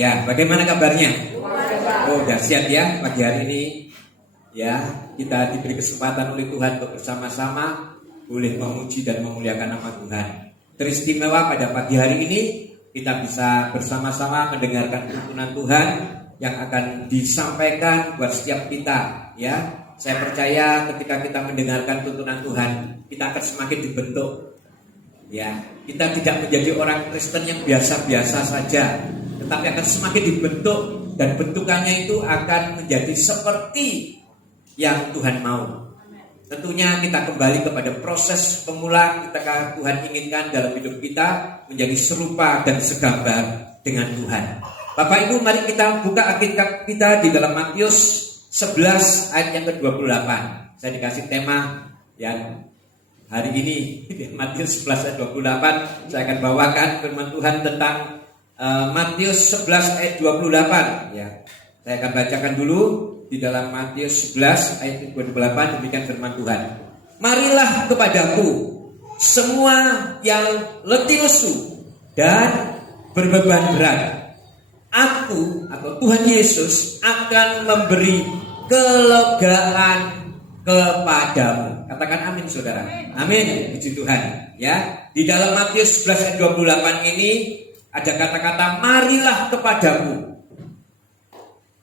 Ya, bagaimana kabarnya? Oh, dahsyat ya pagi hari ini. Ya, kita diberi kesempatan oleh Tuhan untuk bersama-sama boleh memuji dan memuliakan nama Tuhan. Teristimewa pada pagi hari ini kita bisa bersama-sama mendengarkan tuntunan Tuhan yang akan disampaikan buat setiap kita. Ya, saya percaya ketika kita mendengarkan tuntunan Tuhan, kita akan semakin dibentuk. Ya, kita tidak menjadi orang Kristen yang biasa-biasa saja, tetapi akan semakin dibentuk dan bentukannya itu akan menjadi seperti yang Tuhan mau. Tentunya kita kembali kepada proses pemula ketika Tuhan inginkan dalam hidup kita menjadi serupa dan segambar dengan Tuhan. Bapak Ibu, mari kita buka Alkitab kita di dalam Matius 11 ayat yang ke-28. Saya dikasih tema yang hari ini Matius 11 ayat 28. Saya akan bawakan firman Tuhan tentang Matius 11 ayat 28 ya. Saya akan bacakan dulu di dalam Matius 11 ayat 28, demikian firman Tuhan. Marilah kepadaku semua yang letih lesu dan berbeban berat. Aku atau Tuhan Yesus akan memberi kelegaan kepadamu. Katakan amin saudara. Amin, puji Tuhan. Ya, di dalam Matius 11 ayat 28 ini ada kata-kata marilah kepadamu.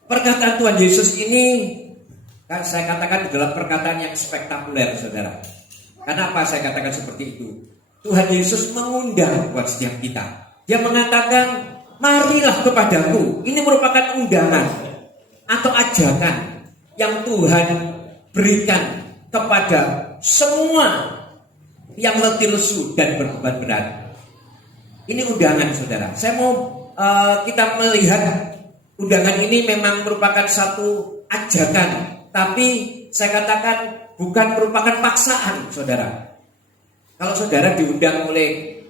Perkataan Tuhan Yesus ini kan saya katakan adalah perkataan yang spektakuler saudara. Kenapa saya katakan seperti itu? Tuhan Yesus mengundang buat setiap kita. Dia mengatakan marilah kepadaku. Ini merupakan undangan atau ajakan yang Tuhan berikan kepada semua yang letih lesu dan berbeban berat. Ini undangan saudara. Saya mau kita melihat undangan ini memang merupakan satu ajakan, tapi saya katakan bukan merupakan paksaan saudara. Kalau saudara diundang oleh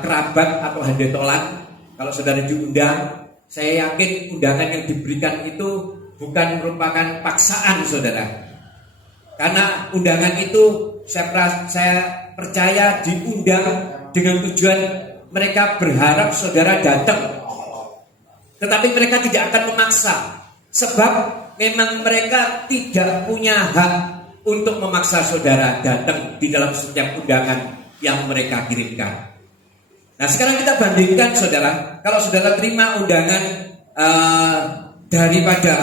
kerabat atau handetolan, kalau saudara diundang, saya yakin undangan yang diberikan itu bukan merupakan paksaan saudara. Karena undangan itu saya percaya diundang dengan tujuan mereka berharap saudara datang. Tetapi mereka tidak akan memaksa, sebab memang mereka tidak punya hak untuk memaksa saudara datang di dalam setiap undangan yang mereka kirimkan. Nah sekarang kita bandingkan saudara, kalau saudara terima undangan daripada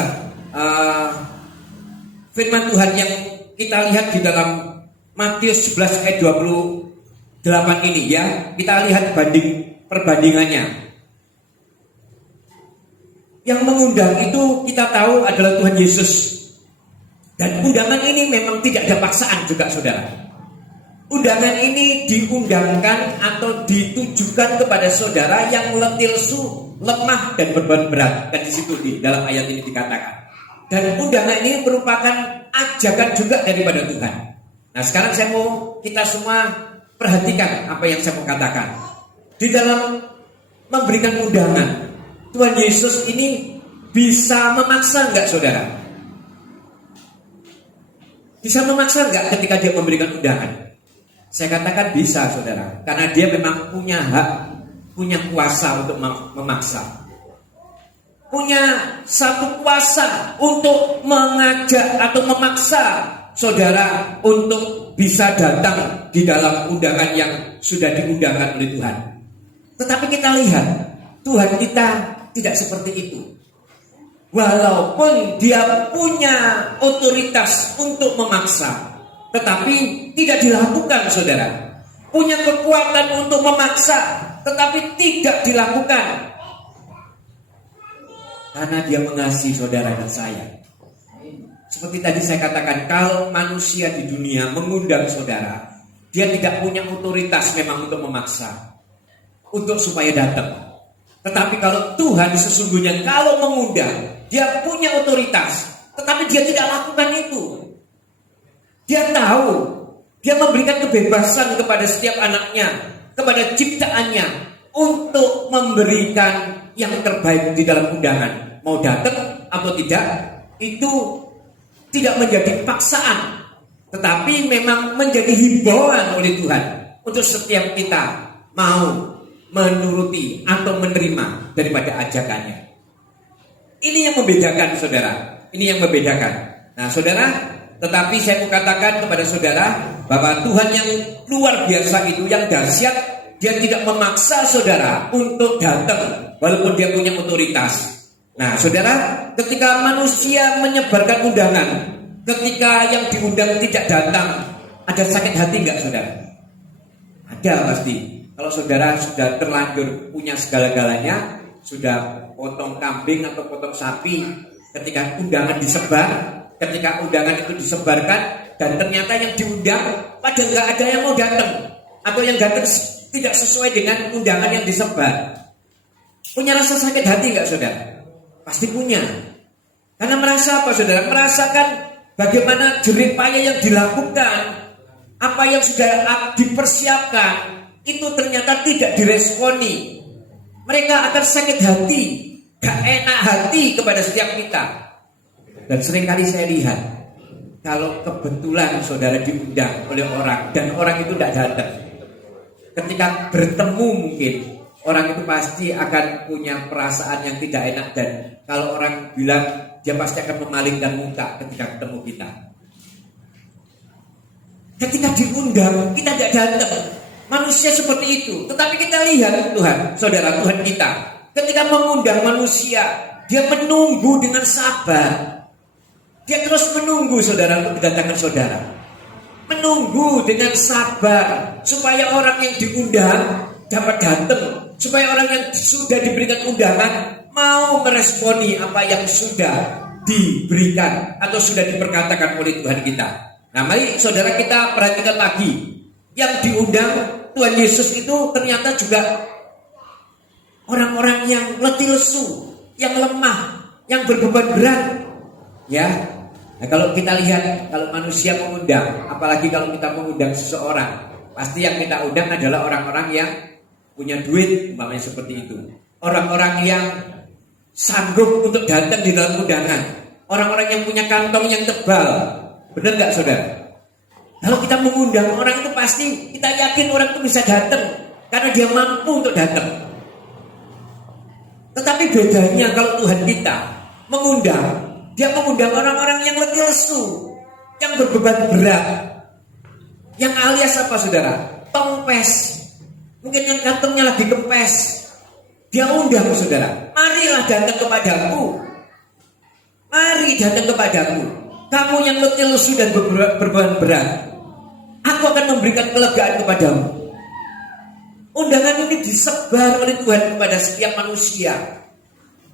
firman Tuhan yang kita lihat di dalam Matius 11 ayat 28 ini ya, kita lihat perbandingannya. Yang mengundang itu kita tahu adalah Tuhan Yesus. Dan undangan ini memang tidak ada paksaan juga saudara. Undangan ini diundangkan atau ditujukan kepada saudara yang letih lesu, lemah dan beban berat. Dan di situ di dalam ayat ini dikatakan. Dan undangan ini merupakan ajakan juga daripada Tuhan. Nah sekarang saya mau kita semua perhatikan apa yang saya mau katakan. Di dalam memberikan undangan, Tuhan Yesus ini bisa memaksa enggak saudara? Bisa memaksa enggak ketika dia memberikan undangan? Saya katakan bisa saudara. Karena dia memang punya hak, punya kuasa untuk memaksa. Punya satu kuasa untuk mengajak atau memaksa saudara untuk bisa datang di dalam undangan yang sudah diundangkan oleh Tuhan. Tetapi kita lihat Tuhan kita tidak seperti itu. Walaupun dia punya otoritas untuk memaksa, tetapi tidak dilakukan saudara. Punya kekuatan untuk memaksa, tetapi tidak dilakukan. Karena dia mengasihi saudara dan saya. Seperti tadi saya katakan, kalau manusia di dunia mengundang saudara, dia tidak punya otoritas memang untuk memaksa, untuk supaya datang. Tetapi kalau Tuhan sesungguhnya kalau mengundang, dia punya otoritas, tetapi dia tidak lakukan itu. Dia tahu, dia memberikan kebebasan kepada setiap anaknya, kepada ciptaannya, untuk memberikan yang terbaik di dalam undangan. Mau datang atau tidak, itu tidak menjadi paksaan, tetapi memang menjadi himbauan oleh Tuhan untuk setiap kita mau menuruti atau menerima daripada ajakannya. Ini yang membedakan saudara. Ini yang membedakan. Nah saudara, tetapi saya mau katakan kepada saudara bahwa Tuhan yang luar biasa itu, yang dahsyat, dia tidak memaksa saudara untuk datang walaupun dia punya otoritas. Nah saudara, ketika manusia menyebarkan undangan, ketika yang diundang tidak datang, ada sakit hati enggak saudara? Ada pasti. Kalau saudara sudah terlanjur punya segala-galanya, sudah potong kambing atau potong sapi, ketika undangan disebar, ketika undangan itu disebarkan dan ternyata yang diundang pada nggak ada yang mau datang, atau yang datang tidak sesuai dengan undangan yang disebar, punya rasa sakit hati nggak saudara? Pasti punya. Karena merasa apa saudara? Merasakan bagaimana jerih payah yang dilakukan, apa yang sudah dipersiapkan, itu ternyata tidak diresponi. Mereka akan sakit hati, gak enak hati kepada setiap kita. Dan seringkali saya lihat, kalau kebetulan saudara diundang oleh orang dan orang itu tidak datang, ketika bertemu mungkin orang itu pasti akan punya perasaan yang tidak enak. Dan kalau orang bilang, dia pasti akan memalingkan muka ketika ketemu kita. Ketika diundang, kita tidak datang. Manusia seperti itu. Tetapi kita lihat Tuhan, saudara, Tuhan kita ketika mengundang manusia, dia menunggu dengan sabar. Dia terus menunggu saudara untuk kedatangan saudara. Menunggu dengan sabar supaya orang yang diundang dapat datang, supaya orang yang sudah diberikan undangan mau meresponi apa yang sudah diberikan atau sudah diperkatakan oleh Tuhan kita. Nah, mari saudara kita perhatikan lagi. Yang diundang Tuhan Yesus itu ternyata juga orang-orang yang letih lesu, yang lemah, yang berbeban berat. Ya. Nah, kalau kita lihat, kalau manusia mengundang, apalagi kalau kita mengundang seseorang, pasti yang kita undang adalah orang-orang yang punya duit, umpamanya seperti itu. Orang-orang yang sanggup untuk datang di dalam undangan. Orang-orang yang punya kantong yang tebal. Benar nggak saudara? Kalau kita mengundang orang itu pasti kita yakin orang itu bisa datang karena dia mampu untuk datang. Tetapi bedanya kalau Tuhan kita mengundang, dia mengundang orang-orang yang letih lesu, yang berbeban berat, yang alias apa saudara? Tongpes. Mungkin yang kantongnya lagi kempes. Dia undang saudara, marilah datang kepadaku. Mari datang kepadaku. Kamu yang letih lesu dan berbeban berat, aku akan memberikan kelegaan kepadamu. Undangan ini disebar oleh Tuhan kepada setiap manusia.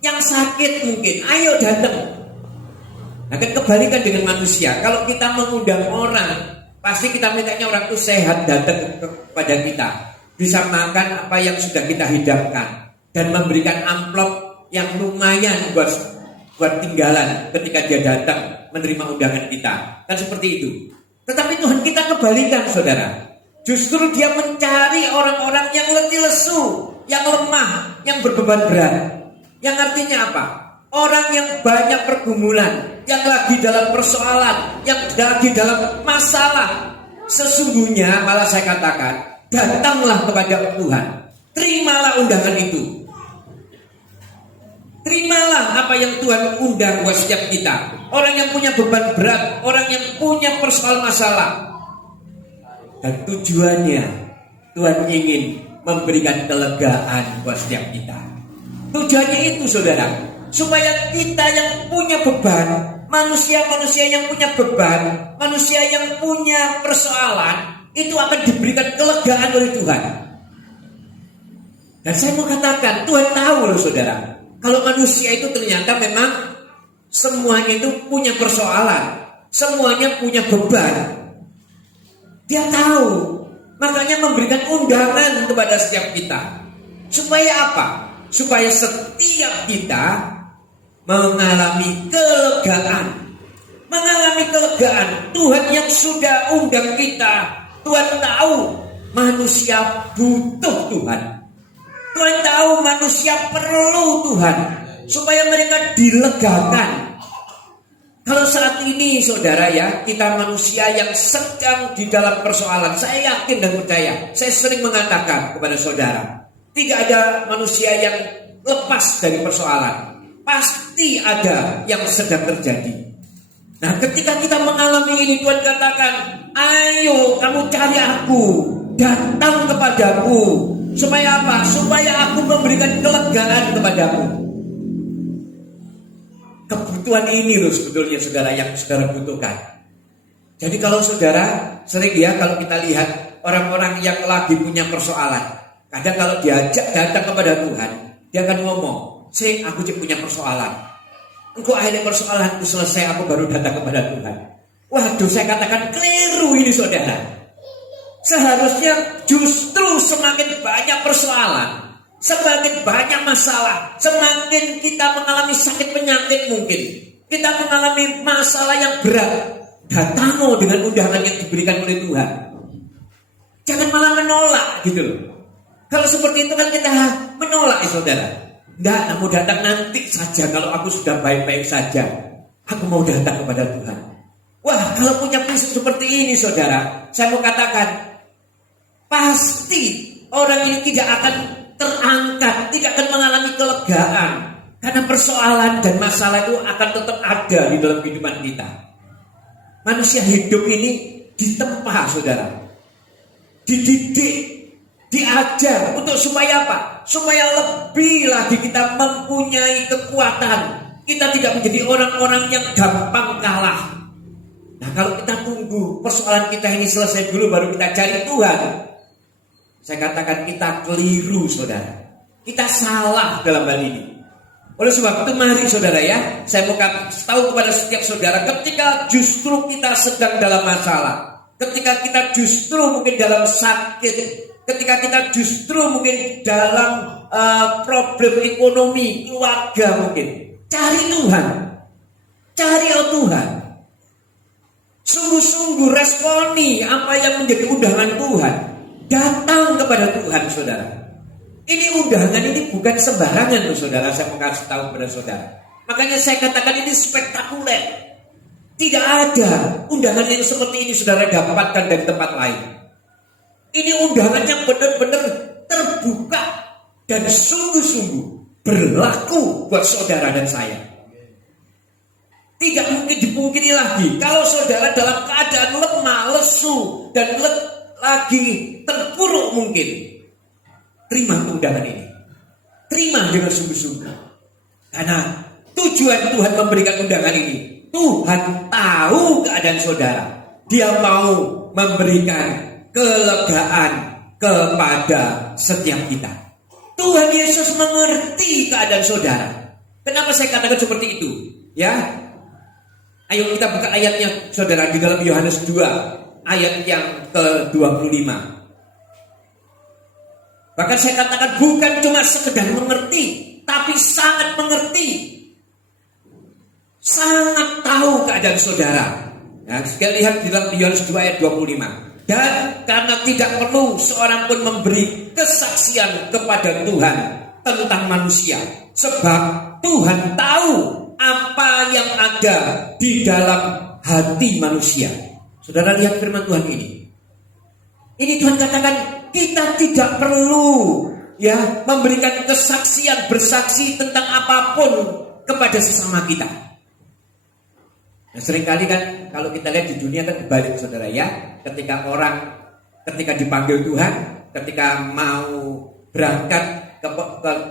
Yang sakit mungkin, ayo datang. Nah, kan kebalikan dengan manusia. Kalau kita mengundang orang, pasti kita mintanya orang itu sehat datang kepada kita, bisa makan apa yang sudah kita hidangkan, dan memberikan amplop yang lumayan buat tinggalan ketika dia datang menerima undangan kita. Kan seperti itu. Tetapi Tuhan kita kebalikan saudara. Justru dia mencari orang-orang yang letih lesu, yang lemah, yang berbeban berat. Yang artinya apa? Orang yang banyak pergumulan, yang lagi dalam persoalan, yang lagi dalam masalah. Sesungguhnya malah saya katakan, datanglah kepada Tuhan. Terimalah undangan itu. Terimalah apa yang Tuhan undang buat setiap kita. Orang yang punya beban berat, orang yang punya persoalan masalah. Dan tujuannya Tuhan ingin memberikan kelegaan buat setiap kita. Tujuannya itu saudara, supaya kita yang punya beban, manusia-manusia yang punya beban, manusia yang punya persoalan, itu akan diberikan kelegaan oleh Tuhan. Dan saya mau katakan, Tuhan tahu loh saudara, kalau manusia itu ternyata memang semuanya itu punya persoalan, semuanya punya beban. Dia tahu, makanya memberikan undangan kepada setiap kita. Supaya apa? Supaya setiap kita mengalami kelegaan. Mengalami kelegaan. Tuhan yang sudah undang kita, Tuhan tahu manusia butuh Tuhan. Tuhan tahu manusia perlu Tuhan supaya mereka dilegakan. Kalau saat ini saudara ya, kita manusia yang sedang di dalam persoalan, saya yakin dan percaya, saya sering mengatakan kepada saudara, tidak ada manusia yang lepas dari persoalan. Pasti ada yang sedang terjadi. Nah, ketika kita mengalami ini, Tuhan katakan, ayo kamu cari aku, datang kepadaku. Supaya apa? Supaya aku memberikan kelegaan kepadamu. Kebutuhan ini loh sebetulnya saudara yang saudara butuhkan. Jadi kalau saudara sering ya, kalau kita lihat orang-orang yang lagi punya persoalan, kadang kalau diajak datang kepada Tuhan, dia akan ngomong, aku punya persoalan. Engkau akhirnya persoalan itu selesai, aku baru datang kepada Tuhan. Waduh, saya katakan keliru ini saudara. Seharusnya justru semakin banyak persoalan, semakin banyak masalah, semakin kita mengalami sakit penyakit mungkin, kita mengalami masalah yang berat, datango dengan undangan yang diberikan oleh Tuhan. Jangan malah menolak gitu loh. Kalau seperti itu kan kita menolak ya saudara. Enggak, kamu datang nanti saja kalau aku sudah baik-baik saja. Aku mau datang kepada Tuhan. Wah, kalau punya prinsip seperti ini saudara, saya mau katakan, pasti orang ini tidak akan terangkat, tidak akan mengalami kelegaan. Karena persoalan dan masalah itu akan tetap ada di dalam kehidupan kita. Manusia hidup ini ditempa saudara, dididik, diajar untuk supaya apa? Supaya lebih lagi kita mempunyai kekuatan. Kita tidak menjadi orang-orang yang gampang kalah. Nah, kalau kita tunggu persoalan kita ini selesai dulu baru kita cari Tuhan, saya katakan kita keliru saudara. Kita salah dalam hal ini. Oleh sebab itu mari saudara ya, saya mau tahu kepada setiap saudara, ketika justru kita sedang dalam masalah, ketika kita justru mungkin dalam sakit, ketika kita justru mungkin dalam problem ekonomi, keluarga mungkin, cari Tuhan. Cari Tuhan. Sungguh-sungguh responi apa yang menjadi undangan Tuhan. Datang kepada Tuhan saudara. Ini undangan ini bukan sembarangan loh saudara. Saya mau kasih tahu kepada saudara. Makanya saya katakan ini spektakuler. Tidak ada undangan yang seperti ini saudara dapatkan dari tempat lain. Ini undangan yang benar-benar terbuka dan sungguh-sungguh berlaku buat saudara dan saya. Tidak mungkin dipungkiri lagi kalau saudara dalam keadaan lemah, lesu dan lagi terpuruk mungkin, terima undangan ini. Terima dengan sungguh-sungguh. Karena tujuan Tuhan memberikan undangan ini, Tuhan tahu keadaan saudara. Dia mau memberikan kelegaan kepada setiap kita. Tuhan Yesus mengerti keadaan saudara. Kenapa saya katakan seperti itu? Ya, ayo kita buka ayatnya saudara di dalam Yohanes 2 ayat yang ke-25. Bahkan saya katakan bukan cuma sekedar mengerti, tapi sangat mengerti, sangat tahu keadaan saudara. Nah, kita lihat di dalam Yohanes 2 ayat 25. Dan karena tidak perlu seorang pun memberi kesaksian kepada Tuhan tentang manusia, sebab Tuhan tahu apa yang ada di dalam hati manusia. Saudara lihat firman Tuhan ini. Ini Tuhan katakan kita tidak perlu ya memberikan kesaksian, bersaksi tentang apapun kepada sesama kita. Nah, seringkali kan kalau kita lihat di dunia kan kebalik saudara ya. Ketika dipanggil Tuhan, ketika mau berangkat ke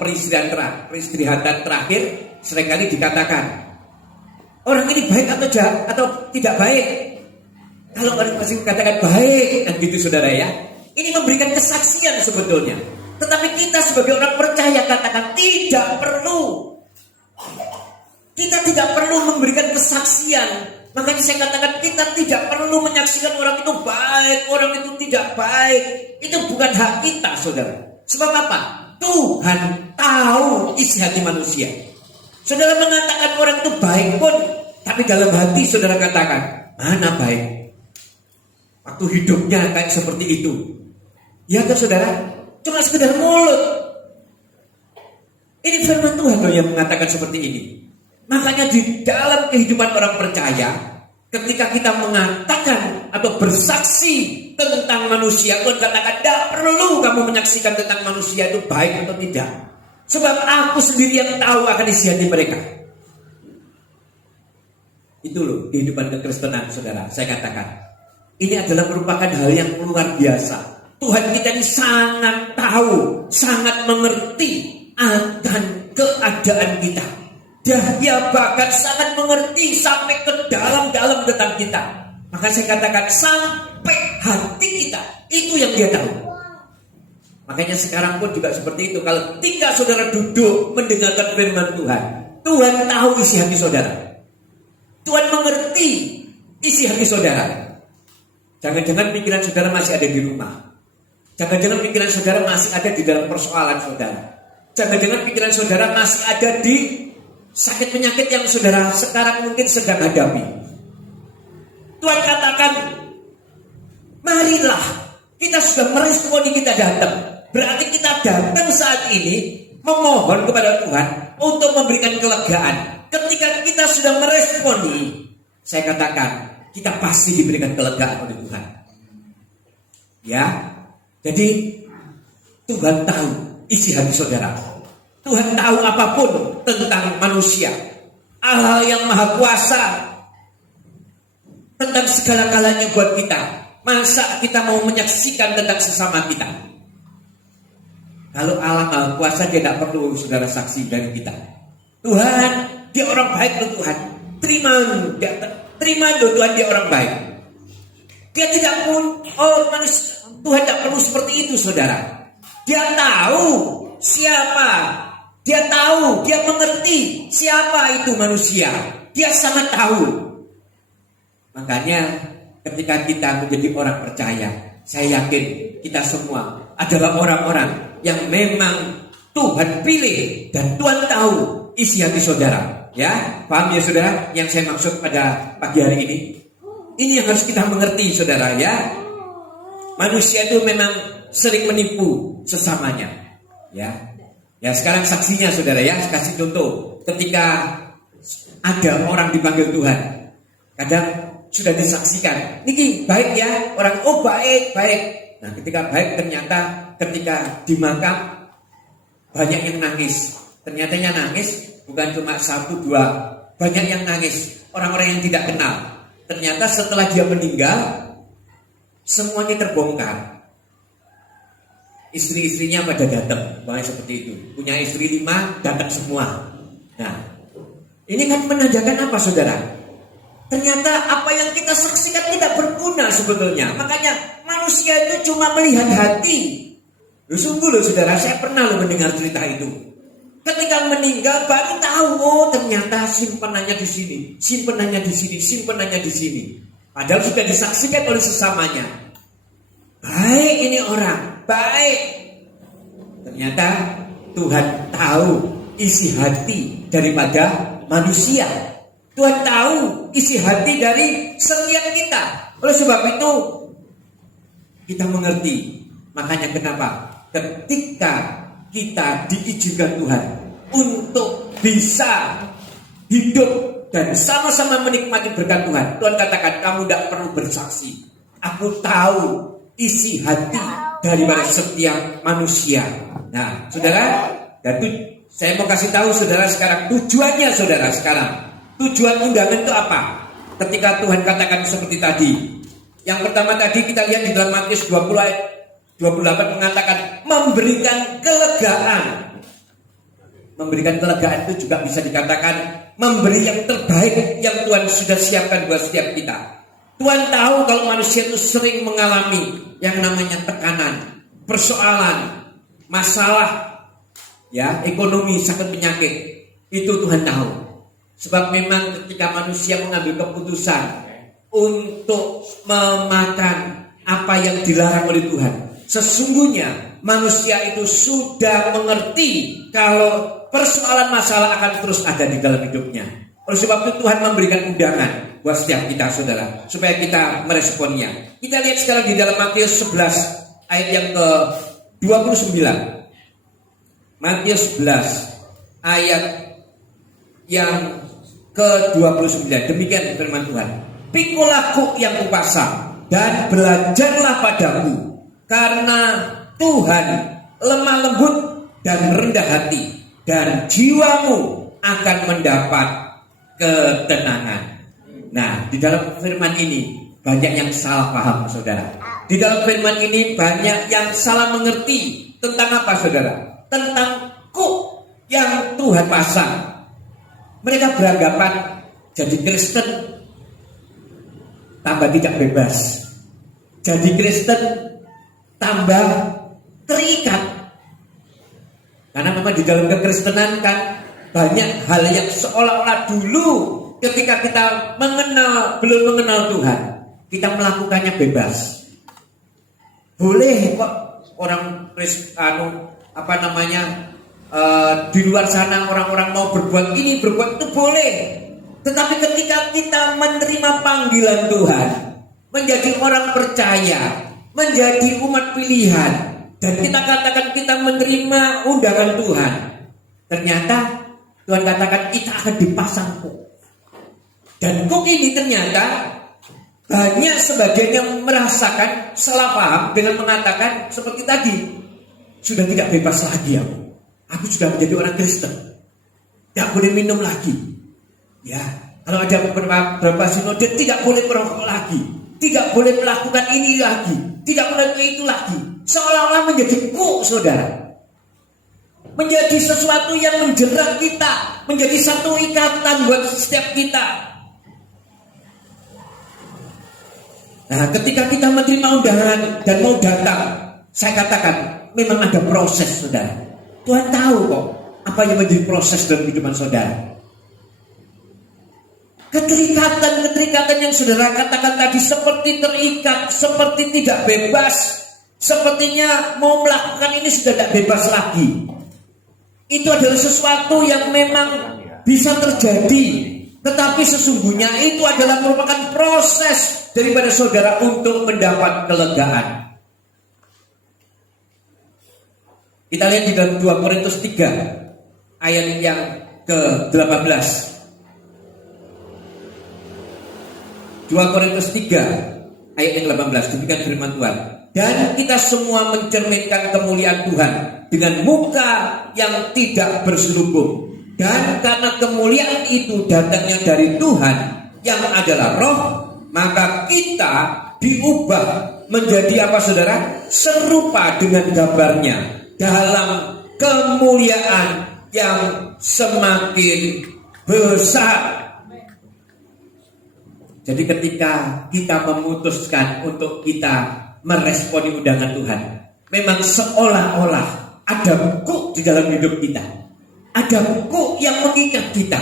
peristirahatan terakhir, seringkali dikatakan orang ini baik atau tidak baik. Kalau orang masih katakan baik, kan gitu saudara ya. Ini memberikan kesaksian sebetulnya. Tetapi kita sebagai orang percaya katakan tidak perlu. Kita tidak perlu memberikan kesaksian. Makanya saya katakan kita tidak perlu menyaksikan orang itu baik, orang itu tidak baik. Itu bukan hak kita saudara. Sebab apa? Tuhan tahu isi hati manusia. Saudara mengatakan orang itu baik pun, tapi dalam hati saudara katakan mana baik? Waktu hidupnya kayak seperti itu. Ya kan saudara? Cuma sekedar mulut. Ini firman Tuhan loh yang mengatakan seperti ini. Makanya di dalam kehidupan orang percaya, ketika kita mengatakan atau bersaksi tentang manusia, Tuhan katakan tidak perlu kamu menyaksikan tentang manusia itu baik atau tidak. Sebab aku sendiri yang tahu akan isi hati mereka. Itu loh kehidupan kekristenan, saudara. Saya katakan, ini adalah merupakan hal yang luar biasa. Tuhan kita ini sangat tahu, sangat mengerti akan keadaan kita. Dia bahkan sangat mengerti sampai ke dalam-dalam tentang kita. Maka saya katakan sampai hati kita, itu yang dia tahu. Makanya sekarang pun juga seperti itu. Kalau ketika saudara duduk mendengarkan firman Tuhan, Tuhan tahu isi hati saudara. Tuhan mengerti isi hati saudara. Jangan-jangan pikiran saudara masih ada di rumah. Jangan-jangan pikiran saudara masih ada di dalam persoalan saudara. Jangan-jangan pikiran saudara masih ada di sakit penyakit yang saudara sekarang mungkin sedang hadapi. Tuhan katakan, marilah, kita sudah meresponi, kita datang. Berarti kita datang saat ini memohon kepada Tuhan untuk memberikan kelegaan. Ketika kita sudah meresponi, saya katakan kita pasti diberikan kelegaan oleh Tuhan. Ya, jadi Tuhan tahu isi hati saudara. Tuhan tahu apapun tentang manusia. Allah yang maha kuasa tentang segala-galanya buat kita. Masa kita mau menyaksikan tentang sesama kita? Kalau Allah maha kuasa, dia tidak perlu saudara saksi dari kita. Tuhan, dia orang baik loh Tuhan. Terima loh Tuhan, dia orang baik. Dia tidak pun, Tuhan tidak perlu seperti itu saudara. Dia tahu siapa. Dia tahu, dia mengerti siapa itu manusia. Dia sangat tahu. Makanya ketika kita menjadi orang percaya, saya yakin kita semua adalah orang-orang yang memang Tuhan pilih dan Tuhan tahu isi hati saudara. Ya, paham ya saudara yang saya maksud pada pagi hari ini? Ini yang harus kita mengerti saudara ya. Manusia itu memang sering menipu sesamanya. Ya sekarang saksinya saudara ya, kasih contoh. Ketika ada orang dipanggil Tuhan, kadang sudah disaksikan, niki baik ya, orang baik. Nah ketika baik ternyata ketika di makam banyak yang nangis. Ternyata yang nangis bukan cuma 1-2, banyak yang nangis. Orang-orang yang tidak kenal. Ternyata setelah dia meninggal, semuanya terbongkar. Istri-istrinya pada datang, makanya seperti itu. Punya istri 5, datang semua. Nah, ini kan menandakan apa saudara? Ternyata apa yang kita saksikan tidak berguna sebetulnya. Makanya manusia itu cuma melihat hati. Sungguh loh saudara, saya pernah mendengar cerita itu. Ketika meninggal baru tahu, ternyata simpenannya di sini, simpenannya di sini, simpenannya di sini. Padahal sudah disaksikan oleh sesamanya. Baik ini orang, baik. Ternyata Tuhan tahu isi hati daripada manusia. Tuhan tahu isi hati dari setiap kita. Oleh sebab itu kita mengerti. Makanya kenapa ketika kita diizinkan Tuhan untuk bisa hidup dan sama-sama menikmati berkat Tuhan, Tuhan katakan kamu tidak perlu bersaksi. Aku tahu isi hati daripada setiap manusia. Nah, saudara, dan saya mau kasih tahu saudara sekarang tujuannya saudara sekarang. Tujuan undangan itu apa? Ketika Tuhan katakan seperti tadi. Yang pertama tadi kita lihat di dalam Matius 20 ayat 28 mengatakan memberikan kelegaan. Memberikan kelegaan itu juga bisa dikatakan memberi yang terbaik yang Tuhan sudah siapkan buat setiap kita. Tuhan tahu kalau manusia itu sering mengalami yang namanya tekanan, persoalan, masalah, ya ekonomi, sakit penyakit. Itu Tuhan tahu. Sebab memang ketika manusia mengambil keputusan untuk memakan apa yang dilarang oleh Tuhan, sesungguhnya manusia itu sudah mengerti kalau persoalan masalah akan terus ada di dalam hidupnya. Oleh sebab itu Tuhan memberikan undangan buat setiap kita saudara, supaya kita meresponnya. Kita lihat sekarang di dalam Matius 11 ayat yang ke-29. Matius 11 ayat yang ke-29. Demikian firman Tuhan. Pikulah kuk yang kupasang dan belajarlah padaku, karena Tuhan lemah lembut dan rendah hati, dan jiwamu akan mendapat ketenangan. Nah, di dalam firman ini banyak yang salah paham, saudara. Di dalam firman ini banyak yang salah mengerti tentang apa, saudara? Tentang kuk yang Tuhan pasang. Mereka beranggapan jadi Kristen tambah tidak bebas. Jadi Kristen tambah terikat. Karena memang di dalam kekristenan kan banyak hal yang seolah-olah dulu ketika kita belum mengenal Tuhan, kita melakukannya bebas. Boleh kok orang di luar sana orang-orang mau berbuat ini, berbuat itu boleh. Tetapi ketika kita menerima panggilan Tuhan, menjadi orang percaya, menjadi umat pilihan, dan kita katakan kita menerima undangan Tuhan, ternyata Tuhan katakan kita akan dipasang kuk. Dan kuk ini ternyata banyak sebagian yang merasakan salah paham dengan mengatakan seperti tadi, sudah tidak bebas lagi aku sudah menjadi orang Kristen, tidak boleh minum lagi. Ya, kalau ada beberapa sinode tidak boleh merokok lagi, tidak boleh melakukan ini lagi, tidak boleh itu lagi. Seolah-olah menjadi kuk, saudara. Menjadi sesuatu yang menjerat kita, menjadi satu ikatan buat setiap kita. Nah, ketika kita menerima undangan dan mau datang, saya katakan memang ada proses, saudara. Tuhan tahu kok apa yang menjadi proses dalam kehidupan saudara. Keterikatan yang saudara katakan tadi seperti terikat, seperti tidak bebas, sepertinya mau melakukan ini sudah tidak bebas lagi. Itu adalah sesuatu yang memang bisa terjadi, tetapi sesungguhnya itu adalah merupakan proses daripada saudara untuk mendapat kelegaan. Kita lihat di dalam 2 Korintus 3 ayat yang ke-18. 2 Korintus 3 ayat yang 18, demikian firman Tuhan. Dan kita semua mencerminkan kemuliaan Tuhan dengan muka yang tidak berselubung. Dan karena kemuliaan itu datangnya dari Tuhan yang adalah roh, maka kita diubah menjadi apa, saudara? Serupa dengan gambarnya dalam kemuliaan yang semakin besar. Jadi ketika kita memutuskan untuk kita meresponi undangan Tuhan, memang seolah-olah ada kuk di dalam hidup kita, ada kuk yang mengikat kita.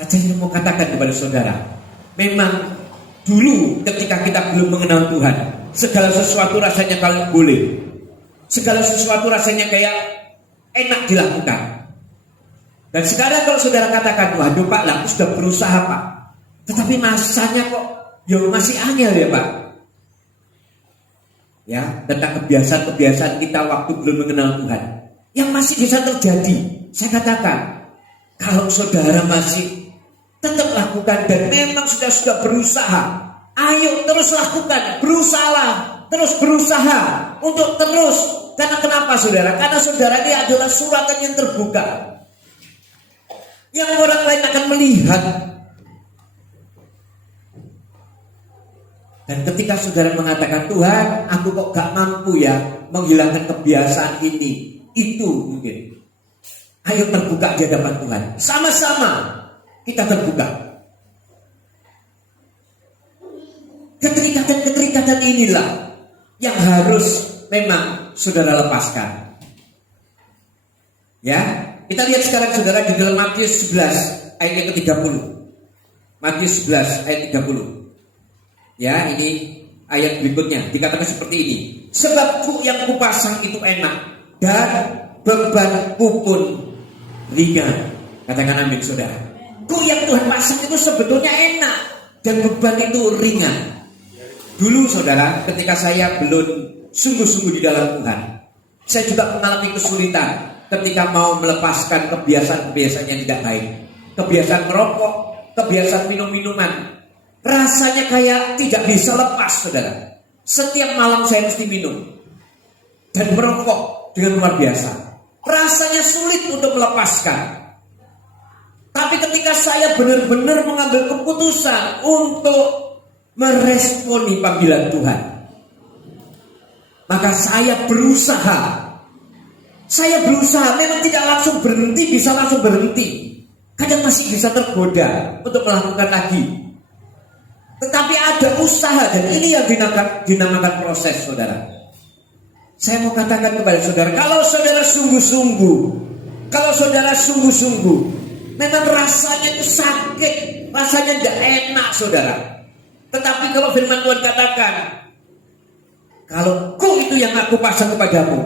Saya mau katakan kepada saudara, memang dulu ketika kita belum mengenal Tuhan, segala sesuatu rasanya kalau boleh, segala sesuatu rasanya kayak enak dilakukan. Dan sekarang kalau saudara katakan, waduh Pak, aku sudah berusaha Pak, tetapi masanya kok masih angel ya Pak. Ya, tentang kebiasaan-kebiasaan kita waktu belum mengenal Tuhan, yang masih bisa terjadi. Saya katakan, kalau saudara masih tetap lakukan dan memang sudah berusaha, ayo terus lakukan, terus berusaha untuk terus. Karena kenapa saudara? Karena saudara ini adalah suratan yang terbuka, yang orang lain akan melihat. Dan ketika saudara mengatakan, Tuhan, aku kok gak mampu ya menghilangkan kebiasaan ini, itu mungkin. Ayo terbuka di hadapan Tuhan. Sama-sama kita terbuka. Keterikatan inilah yang harus memang saudara lepaskan. Ya, kita lihat sekarang saudara di dalam Matius 11 ayat yang ke-30. Matius 11 ayat 30. Ya, ini ayat berikutnya dikatakan seperti ini. Sebab kuk yang kupasang itu enak dan bebanku pun ringan. Katakan amin saudara. Kuk yang Tuhan pasang itu sebetulnya enak dan beban itu ringan. Dulu saudara, ketika saya belum sungguh-sungguh di dalam Tuhan, saya juga mengalami kesulitan ketika mau melepaskan kebiasaan-kebiasaan yang tidak baik. Kebiasaan merokok, kebiasaan minum-minuman. Rasanya kayak tidak bisa lepas saudara. Setiap malam saya mesti minum. dan merokok dengan luar biasa. Rasanya sulit untuk melepaskan. Tapi ketika saya benar-benar mengambil keputusan untuk meresponi panggilan Tuhan, maka saya berusaha. Memang tidak langsung berhenti, bisa langsung berhenti. Kadang masih bisa tergoda untuk melakukan lagi. Tetapi ada usaha, dan ini yang dinamakan proses, saudara. Saya mau katakan kepada saudara, kalau saudara sungguh-sungguh, memang rasanya itu sakit, rasanya tidak enak, saudara. Tetapi kalau firman Tuhan katakan, kalau ku itu yang aku pasang kepadamu,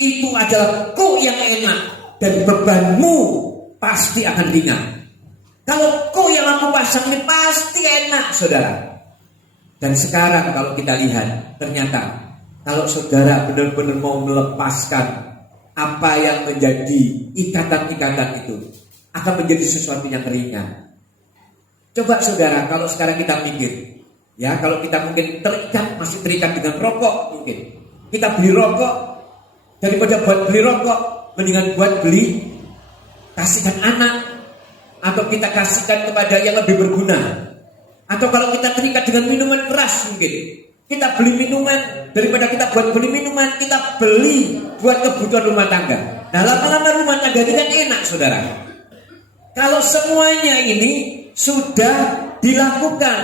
itu adalah ku yang enak, dan bebanmu pasti akan ringan. Kalau ku yang aku pasang ini pasti enak, saudara. Dan sekarang kalau kita lihat, ternyata kalau saudara benar-benar mau melepaskan apa yang menjadi ikatan-ikatan itu, akan menjadi sesuatu yang ringan. Coba saudara, kalau sekarang kita mikir, ya, kalau kita mungkin masih terikat dengan rokok, mungkin kita beli rokok, daripada buat beli rokok, mendingan buat beli, kasihkan anak, atau kita kasihkan kepada yang lebih berguna. Atau kalau kita terikat dengan minuman keras, mungkin kita beli minuman, daripada kita buat beli minuman, kita beli buat kebutuhan rumah tangga. Nah, lama-lama rumah tangga itu kan enak, saudara. Kalau semuanya ini sudah dilakukan.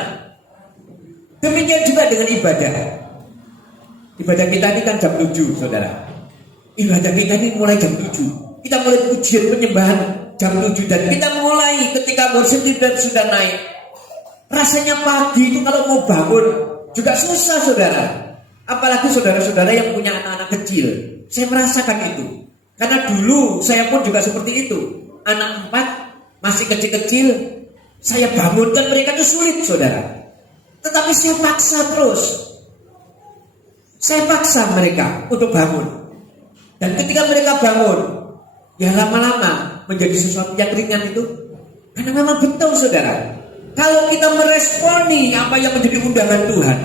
Demikian juga dengan ibadah. Ibadah kita ini kan jam 7, saudara. Ibadah kita ini mulai jam 7. Kita mulai pujian penyembahan jam 7. Dan kita mulai ketika worship sudah naik. Rasanya pagi itu kalau mau bangun juga susah, saudara. Apalagi saudara-saudara yang punya anak-anak kecil. Saya merasakan itu. Karena dulu saya pun juga seperti itu. Anak 4 masih kecil-kecil, saya bangunkan mereka itu sulit, saudara. Tetapi saya paksa terus. Saya paksa mereka untuk bangun. Dan ketika mereka bangun, ya lama-lama menjadi sesuatu yang ringan itu. Karena memang betul, saudara. Kalau kita meresponi apa yang menjadi undangan Tuhan,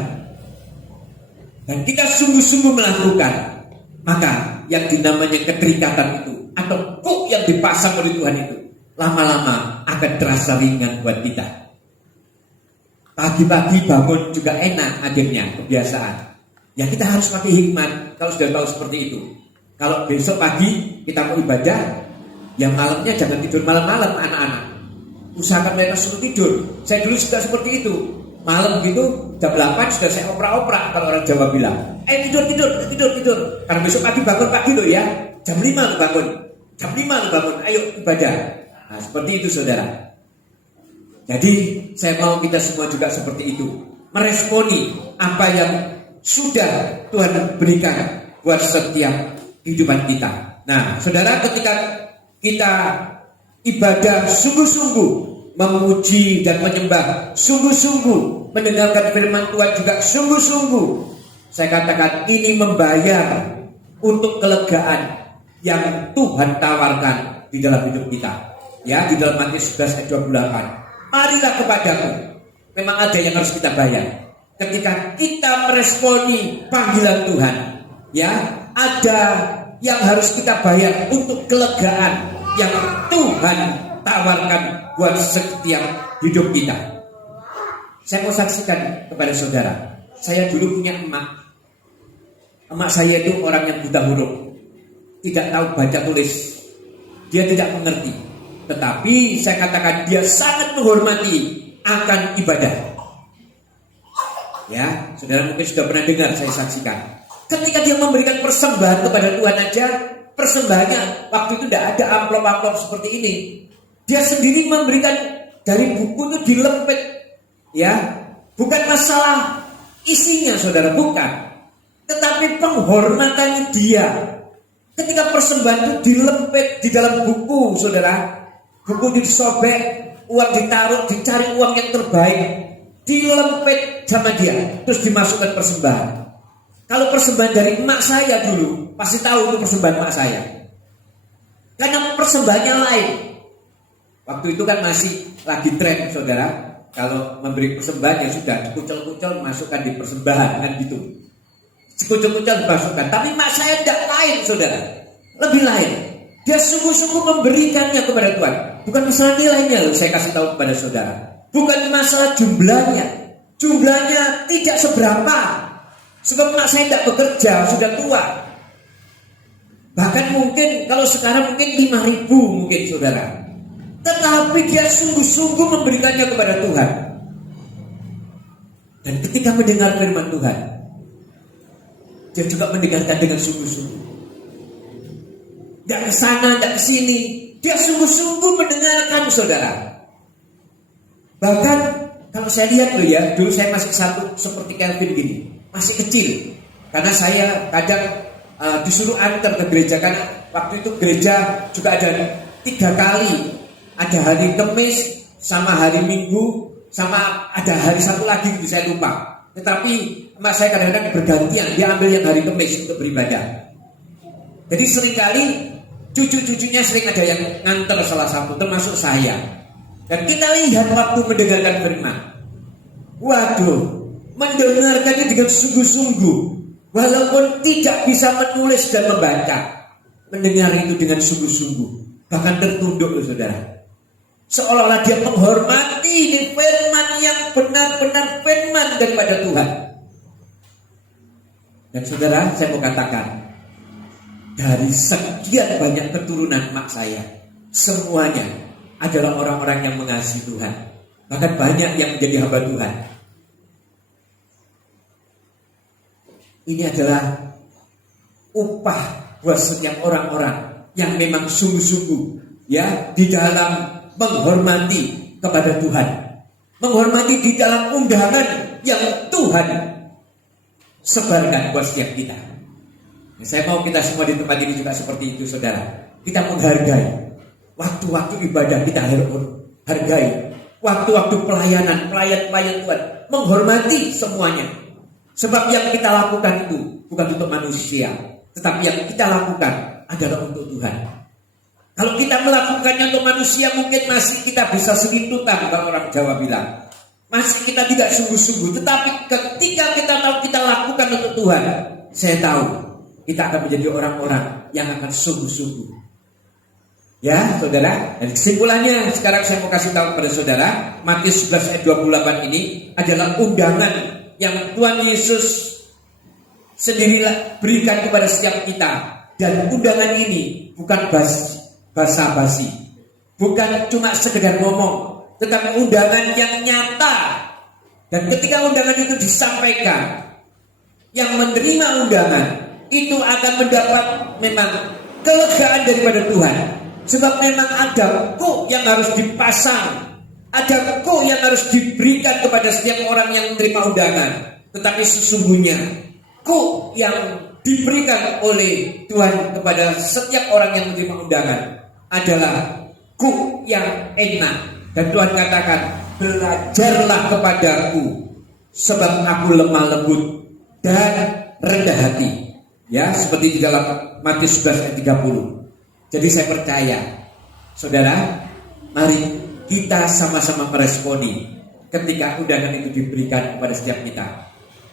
dan kita sungguh-sungguh melakukan, maka yang dinamanya keterikatan itu, atau kuk yang dipasang oleh Tuhan itu, lama-lama akan terasa ringan buat kita. Pagi-pagi bangun juga enak, akhirnya kebiasaan. Ya, kita harus pakai hikmat kalau sudah tahu seperti itu. Kalau besok pagi kita mau ibadah, ya malamnya jangan tidur malam-malam, anak-anak. Usahakan mereka suruh tidur. Saya dulu sudah seperti itu. Malam gitu jam 8 sudah saya oprak-oprak, kalau orang Jawa bilang. Tidur. Karena besok pagi bangun pagi loh ya. Jam 5 lo bangun. Ayo ibadah. Nah, seperti itu, saudara. Jadi saya mau kita semua juga seperti itu. Meresponi apa yang sudah Tuhan berikan buat setiap kehidupan kita. Nah, saudara, ketika kita ibadah sungguh-sungguh, memuji dan menyembah sungguh-sungguh, mendengarkan firman Tuhan juga sungguh-sungguh, saya katakan ini membayar untuk kelegaan yang Tuhan tawarkan di dalam hidup kita. Ya, di dalam Matius 11 ayat 28. Marilah kepadaku. Memang ada yang harus kita bayar. Ketika kita meresponi panggilan Tuhan, ya, ada yang harus kita bayar untuk kelegaan yang Tuhan tawarkan buat setiap hidup kita. Saya mau saksikan kepada saudara. Saya dulu punya emak. Emak saya itu orang yang buta huruf, tidak tahu baca tulis. Dia tidak mengerti. Tetapi saya katakan dia sangat menghormati akan ibadah. Ya, saudara mungkin sudah pernah dengar saya saksikan. Ketika dia memberikan persembahan kepada Tuhan aja, persembahannya waktu itu tidak ada amplop-amplop seperti ini. Dia sendiri memberikan dari buku itu dilempit, ya, bukan masalah isinya, saudara, bukan, tetapi penghormatannya dia. Ketika persembahan itu dilempit di dalam buku, saudara, buku disobek, uang ditaruh, dicari uang yang terbaik, dilempit sama dia, terus dimasukkan persembahan. Kalau persembahan dari emak saya dulu, pasti tahu itu persembahan emak saya. Karena persembahannya lain. Waktu itu kan masih lagi tren, saudara. Kalau memberi persembahan ya sudah dikucel-kucel, masukkan di persembahan kan gitu. Sekucuk-kucuk dimasukkan. Tapi mak saya tidak lain, saudara. Lebih lain. Dia sungguh-sungguh memberikannya kepada Tuhan. Bukan masalah nilainya loh, saya kasih tahu kepada saudara. Bukan masalah jumlahnya. Jumlahnya tidak seberapa. Sebab mak saya tidak bekerja, sudah tua. Bahkan mungkin kalau sekarang mungkin 5.000 mungkin saudara. Tetapi dia sungguh-sungguh memberikannya kepada Tuhan. Dan ketika mendengar firman Tuhan, dia juga mendengarkan dengan sungguh-sungguh. Tidak ke sana, tidak ke sini. Dia sungguh-sungguh mendengarkan saudara. Bahkan kalau saya lihat loh ya, dulu saya masih satu seperti Kelvin gini, masih kecil. Karena saya kadang disuruh antar ke gereja, karena waktu itu gereja juga ada 3 kali. Ada hari Kamis, sama hari Minggu, sama ada hari satu lagi gitu saya lupa. Tetapi emak saya kadang-kadang bergantian, dia ambil yang hari Kamis untuk beribadah. Jadi seringkali cucu-cucunya sering ada yang nganter salah satu, termasuk saya. Dan kita lihat waktu mendengarkan firman, waduh, mendengarkannya dengan sungguh-sungguh. Walaupun tidak bisa menulis dan membaca, mendengar itu dengan sungguh-sungguh. Bahkan tertunduk loh saudara. Seolah-olah dia menghormati ini firman yang benar-benar firman daripada Tuhan. Dan saudara, saya mau katakan, dari sekian banyak keturunan mak saya, semuanya adalah orang-orang yang mengasihi Tuhan. Bahkan banyak yang menjadi hamba Tuhan. Ini adalah upah buat setiap orang-orang yang memang sungguh-sungguh ya di dalam menghormati kepada Tuhan, menghormati di dalam undangan yang Tuhan sebarkan buat setiap kita. Saya mau kita semua di tempat ini juga seperti itu saudara. Kita menghargai waktu-waktu ibadah, kita hargai waktu-waktu pelayan Tuhan, menghormati semuanya. Sebab yang kita lakukan itu bukan untuk manusia, tetapi yang kita lakukan adalah untuk Tuhan. Kalau kita melakukannya untuk manusia, mungkin masih kita bisa selintutan, kalau orang Jawa bilang. Masih kita tidak sungguh-sungguh. Tetapi ketika kita tahu kita lakukan untuk Tuhan, saya tahu kita akan menjadi orang-orang yang akan sungguh-sungguh. Ya saudara, dan kesimpulannya sekarang saya mau kasih tahu kepada saudara, Matius 11 ayat 28 ini adalah undangan yang Tuhan Yesus sendirilah berikan kepada setiap kita. Dan undangan ini bukan basa-basi, bukan cuma sekedar ngomong, tetapi undangan yang nyata. Dan ketika undangan itu disampaikan, yang menerima undangan itu akan mendapat memang kelegaan daripada Tuhan. Sebab memang ada kuk yang harus dipasang, ada kuk yang harus diberikan kepada setiap orang yang menerima undangan. Tetapi sesungguhnya kuk yang diberikan oleh Tuhan kepada setiap orang yang menerima undangan adalah kuk yang enak. Dan Tuhan katakan, belajarlah kepadaku, sebab aku lemah lembut dan rendah hati. Ya, seperti di dalam Matius 11 ayat 30. Jadi saya percaya, saudara, mari kita sama-sama meresponi ketika undangan itu diberikan kepada setiap kita.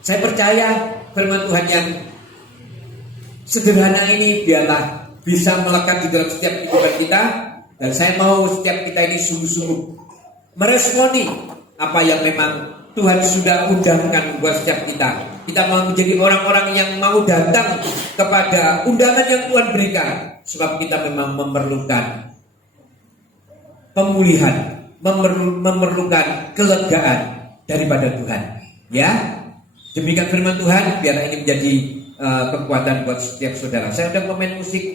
Saya percaya firman Tuhan yang sederhana ini biarlah bisa melekat di dalam setiap kehidupan kita. Dan saya mau setiap kita ini sungguh-sungguh meresponi apa yang memang Tuhan sudah undangkan buat setiap kita. Kita mau menjadi orang-orang yang mau datang kepada undangan yang Tuhan berikan. Sebab kita memang memerlukan pemulihan, memerlukan kelegaan daripada Tuhan. Ya, demikian firman Tuhan. Biar ini menjadi kekuatan buat setiap saudara. Saya udah pemain musik.